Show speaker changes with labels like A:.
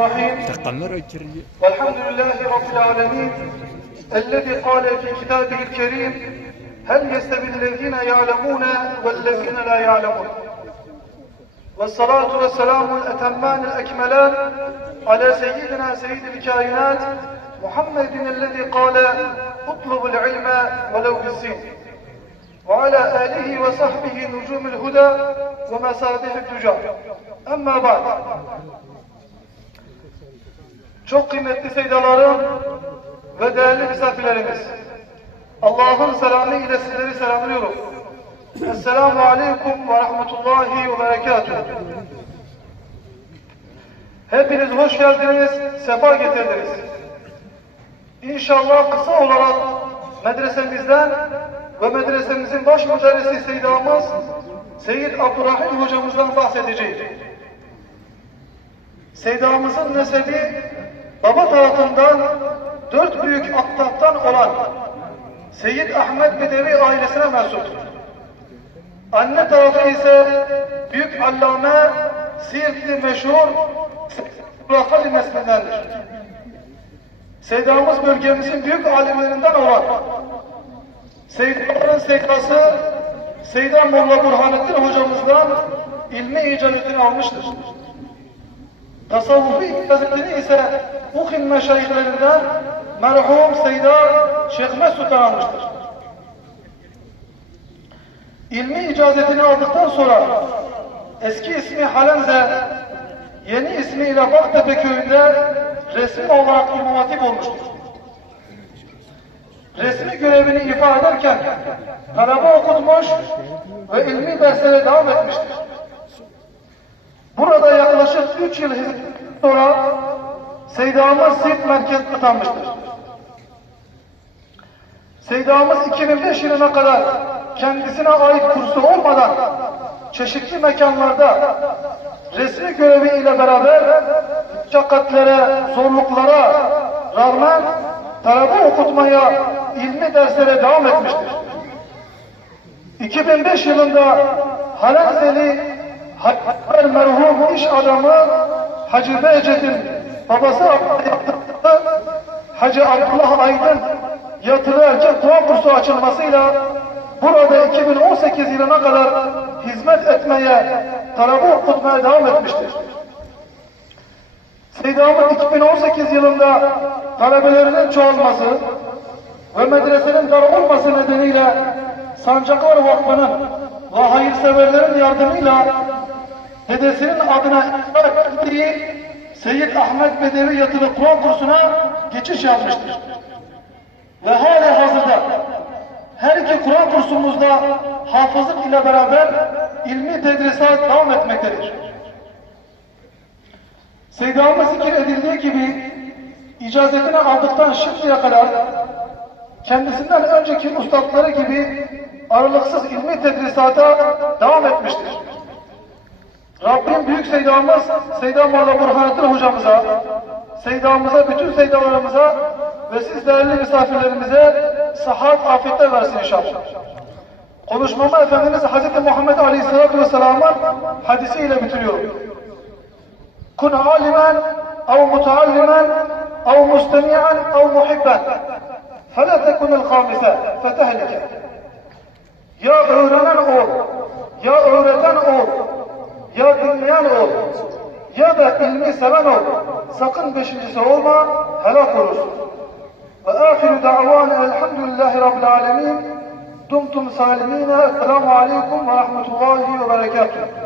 A: الرحيم
B: تقنر الكرية
A: والحمد لله رب العالمين الذي قال في كتابه الكريم هل يستوي الذين يعلمون والذين لا يعلمون والصلاة والسلام الأتمان الأكملان على سيدنا سيد الكائنات محمد الذي قال اطلبوا العلم ولو بالسين وعلى آله وصحبه نجوم الهدى ومصابيح الدجى أما بعد çok kıymetli seydalarım ve değerli misafirlerimiz. Allah'ın selamı ile sizleri selamlıyorum. Esselamu Aleyküm ve Rahmetullahi ve Berekatuhu. Hepiniz hoş geldiniz, sefa getirdiniz. İnşallah kısa olarak medresemizden ve medresemizin baş müderrisi Seyyidamız Seyyid Abdurrahim hocamızdan bahsedeceğim. Seydamızın nesebi baba tarafından dört büyük aktaptan olan Seyyid Ahmet Bedevi ailesine mensuptur. Anne tarafı ise büyük allame Siirtli meşhur Burakali mesleğindendir. Seydamız bölgemizin büyük alimlerinden olan Seyyidların seykası Seyyid Molla Burhanettin hocamızdan ilmi icazetini almıştır. Tasavvufi icazetini ise Uhin meşayihlerinden merhum Seyda Şeyh Mesud'dan almıştır. İlmi icazetini aldıktan sonra eski ismi Halenze, yeni ismiyle Baktepe köyünde resmi olarak İmam olmuştur. Resmi görevini ifa ederken talebe okutmuş ve ilmi derslere devam etmiştir. Burada yaklaşık 3 yıl sonra Seydamız Siirt merkezine atanmıştır. Seydamız 2005 yılına kadar kendisine ait kursu olmadan çeşitli mekanlarda resmi görevi ile beraber şakkatlere, zorluklara rağmen talebe okutmaya, ilmi derslere devam etmiştir. 2005 yılında Halenzeli Hakkari merhum iş adamı Hacı Behçet'in babası Hacı Abdullah Aydın yatılı erkek Kur'an kursu açılmasıyla burada 2018 yılına kadar hizmet etmeye, talebe okutmaya devam etmiştir. Seydam'ın 2018 yılında talebelerinin çoğalması ve medresenin dar olması nedeniyle Sancaklar Vakfı'nın ve hayırseverlerin yardımıyla dedesinin adına ettiği Seyyid Ahmet Bedevi yatılı Kur'an kursuna geçiş yapmıştır. Ve hala hazırda her iki Kur'an kursumuzda hafızlık ile beraber ilmi tedrisat devam etmektedir. Seydam'ın zikir edildiği gibi icazetini aldıktan şimdiye kadar kendisinden önceki ustadları gibi aralıksız ilmi tedrisata devam etmiştir. Rabbim büyük Seydamız Seyyid Molla Burhanettin hocamıza, Seydamıza, bütün Seydalarımıza ve siz değerli misafirlerimize sıhhat, afiyetler versin inşallah. Konuşmamı Efendimiz Hz. Muhammed Aleyhisselatü Vesselam'ın hadisiyle bitiriyorum. Kun alimen, ev muteallimen, ev mustemi'an, ev muhibben. فَلَا تَكُنِ الْخَامِسَ فَتَهْلِكَ Ya öğrenen ol, ya öğreten ol, ya dinleyen ol, ya da ilmi seven ol. Sakın beşincisi olma, helak olursun. Ve ahiru da'vana elhamdülillahi rabbil alemin. Dumtum salimine. Esselamu aleyküm ve rahmetullahi ve berekatuhu.